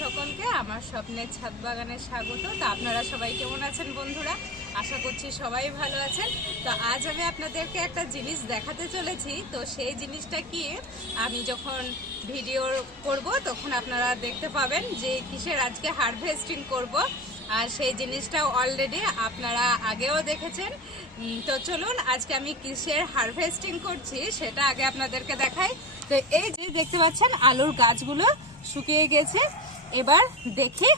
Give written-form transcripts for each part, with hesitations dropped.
সকলকে আমার স্বপ্নের ছাদ বাগানে স্বাগত। তো আপনারা সবাই কেমন আছেন বন্ধুরা? আশা করছি সবাই ভালো আছেন। তো আজ আমি আপনাদেরকে একটা জিনিস দেখাতে চলেছি। তো সেই জিনিসটা কি আমি যখন ভিডিও করব তখন আপনারা দেখতে পাবেন যে কিসের আজকে হারভেস্টিং করব। আর সেই জিনিসটা অলরেডি আপনারা আগেও দেখেছেন। তো চলুন আজকে আমি কিসের হারভেস্টিং করছি সেটা আগে আপনাদেরকে দেখাই। তো এই যে দেখতে পাচ্ছেন আলুর গাছগুলো শুকিয়ে গেছে। এবার দেখি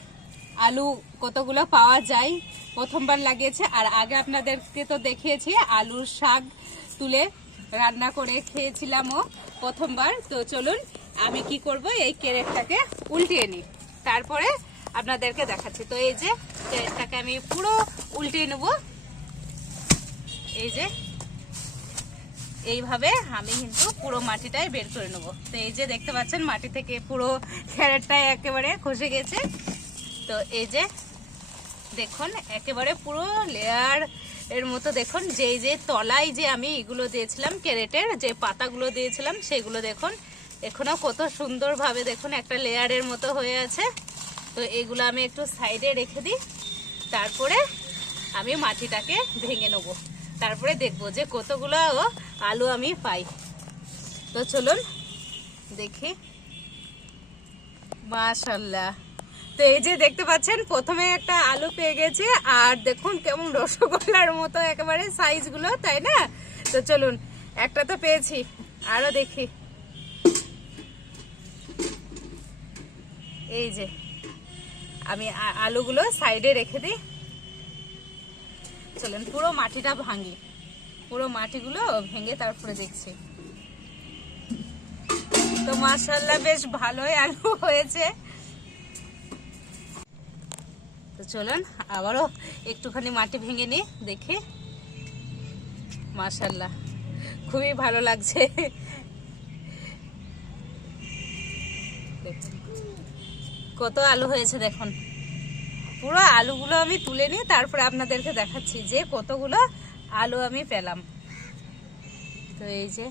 আলু কতগুলো পাওয়া যায়। প্রথমবার লাগিয়েছে, আর আগে আপনাদেরকে তো দেখিয়েছি আলুর শাক তুলে রান্না করে খেয়েছিলামও প্রথমবার। তো চলুন আমি কি করব, এই ক্যারেটটাকে উল্টিয়ে নিই, তারপরে আপনাদেরকে দেখাচ্ছি। তো এই যে ক্যারেটটাকে আমি পুরো উল্টিয়ে নেব। এই যে এইভাবে আমি কিন্তু পুরো মাটিটাই বের করে নেব। তো এই যে দেখতে পাচ্ছেন মাটি থেকে পুরো ক্যারেটটাই একেবারে খসে গেছে। তো এই যে দেখুন একেবারে পুরো লেয়ার এর মতো দেখুন, যে তলায় যে আমি এগুলো দিয়েছিলাম ক্যারেটের যে পাতাগুলো দিয়েছিলাম সেগুলো দেখুন এখনো কত সুন্দরভাবে দেখুন একটা লেয়ারের মতো হয়ে আছে। তো এগুলো আমি একটু সাইডে রেখে দিই, তারপরে আমি মাটিটাকে ভেঙে নেব, তারপরে দেখবো যে কতগুলো আলু আমি পাই। তো চলুন দেখি। মাশাআল্লাহ। তো এই যে দেখতে পাচ্ছেন প্রথমে একটা আলু পেয়ে গেছে, আর দেখুন কেমন রসগোল্লার মতো একেবারে সাইজগুলো, তাই না? তো চলুন একটা তো পেয়েছি, আরো দেখি। এই যে আমি আলুগুলো সাইডে রেখে দিই। চলুন পুরো মাটিটা ভাঙি, পুরো মাটিগুলো ভেঙে তারপরে দেখছি। তো মাশাআল্লাহ বেশ ভালোই আলু হয়েছে। তো চলুন আবারও একটুখানি মাটি ভেঙে নিই, দেখি। মাশাআল্লাহ খুবই ভালো লাগছে। কত আলু হয়েছে দেখুন। পুরো আলুগুলো আমি তুলে নিই, তারপরে আপনাদেরকে দেখাচ্ছি যে কতগুলো আলু আমি পেলাম। তো এই যে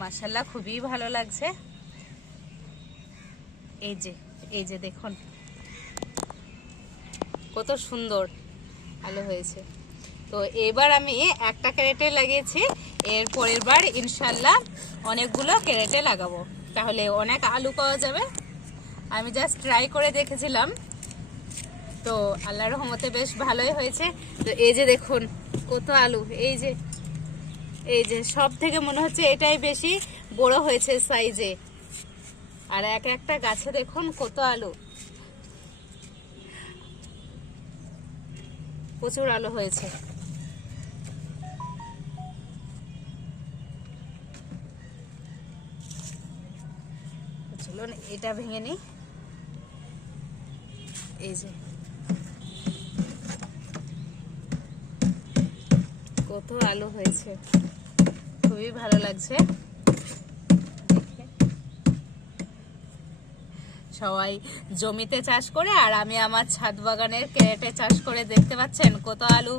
মাশাআল্লাহ খুবই ভালো লাগছে। এই যে দেখুন কত সুন্দর আলু হয়েছে। তো এবার আমি একটা ক্যারেটে লাগিয়েছি, এর পরের বার ইনশাল্লাহ অনেকগুলো ক্যারেটে লাগাবো, তাহলে অনেক আলু পাওয়া যাবে। আমি জাস্ট ট্রাই করে দেখেছিলাম, তো আল্লাহর রহমতে বেশ ভালোই হয়েছে। তো এই যে দেখুন কত আলু, এই যে সব থেকে মনে হচ্ছে এটাই বেশি বড় হয়েছে সাইজে, আর এক একটা গাছে দেখুন কত আলু, প্রচুর আলু হয়েছে। চলুন এটা ভেঙে নিই। এই যে কত আলু হয়েছে, খুবই ভালো লাগছে। সবাই জমিতে চাষ করে, আর আমি আমার ছাদ বাগানের ক্যারেটে চাষ করে দেখতে পাচ্ছেন কত আলু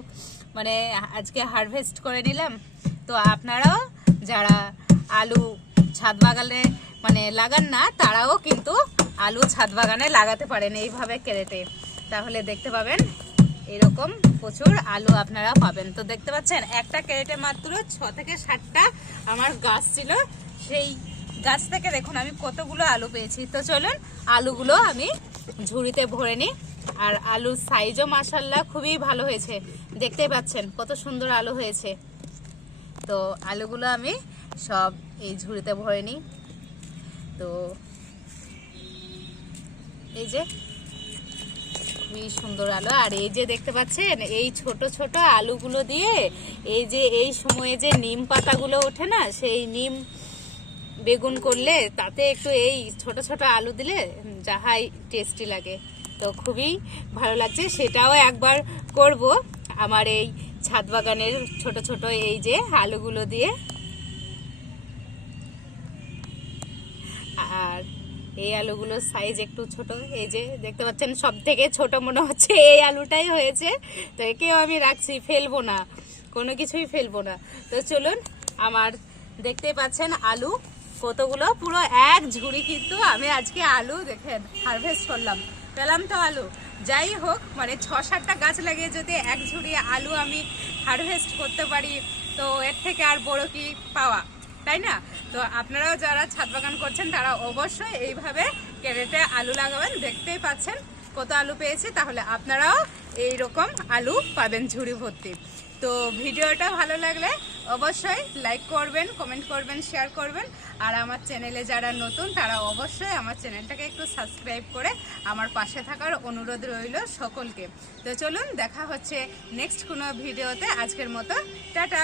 মানে আজকে হারভেস্ট করে নিলাম। তো আপনারাও যারা আলু ছাদ বাগানে মানে লাগান না, তারাও কিন্তু আলু ছাদ বাগানে লাগাতে পারেন এইভাবে ক্যারেটে, তাহলে দেখতে পাবেন এরকম প্রচুর আলু আপনারা পাবেন। তো দেখতে পাচ্ছেন একটা ক্যারেটে মাত্র 6 থেকে 7টা আমার গাছ ছিল, সেই গাছ থেকে দেখুন আমি কতগুলো আলু পেয়েছি। তো চলুন আলুগুলো আমি ঝুড়িতে ভরে নিই। আর আলুর সাইজও মাশাআল্লাহ খুবই ভালো হয়েছে, দেখতেই পাচ্ছেন কত সুন্দর আলু হয়েছে। তো আলুগুলো আমি সব এই ঝুড়িতে ভরে নিই। তো এই যে খুবই সুন্দর আলু, আর এই যে দেখতে পাচ্ছেন এই ছোট ছোট আলুগুলো দিয়ে এই যে এই সময়ে যে নিম পাতাগুলো ওঠে না, সেই নিম বেগুন করলে তাতে একটু এই ছোট ছোট আলু দিলে যাহাই টেস্টি লাগে। তো খুবই ভালো লাগছে, সেটাও একবার করব আমার এই ছাদ বাগানের ছোট ছোট এই যে আলুগুলো দিয়ে। আর এই আলুগুলোর সাইজ একটু ছোট, এই যে দেখতে পাচ্ছেন সব থেকে ছোট মনে হচ্ছে এই আলুটাই হয়েছে। তো একেও আমি রাখছি, ফেলবো না, কোনো কিছুই ফেলবো না। তো চলুন আমার দেখতে পাচ্ছেন আলু কতগুলো, পুরো এক ঝুড়ি কিন্তু আমি আজকে আলু দেখেন হারভেস্ট করলাম। পেলাম তো আলু, যাই হোক মানে 6-7টা গাছ লাগিয়ে যদি এক ঝুড়ি আলু আমি হারভেস্ট করতে পারি, তো এর থেকে আর বড় কি পাওয়া, তাই না? তো আপনারাও যারা ছাদ বাগান করছেন তারা অবশ্যই এইভাবে ক্যারেটে আলু লাগাবেন। দেখতেই পাচ্ছেন কত আলু পেয়েছি, তাহলে আপনারাও এইরকম আলু পাবেন ঝুড়ি ভর্তি। তো ভিডিওটা ভালো লাগলে অবশ্যই লাইক করবেন, কমেন্ট করবেন, শেয়ার করবেন। আর আমার চ্যানেলে যারা নতুন তারা অবশ্যই আমার চ্যানেলটাকে একটু সাবস্ক্রাইব করে আমার পাশে থাকার অনুরোধ রইল সকলকে। তো চলুন দেখা হচ্ছে নেক্সট কোনো ভিডিওতে। আজকের মতো টাটা।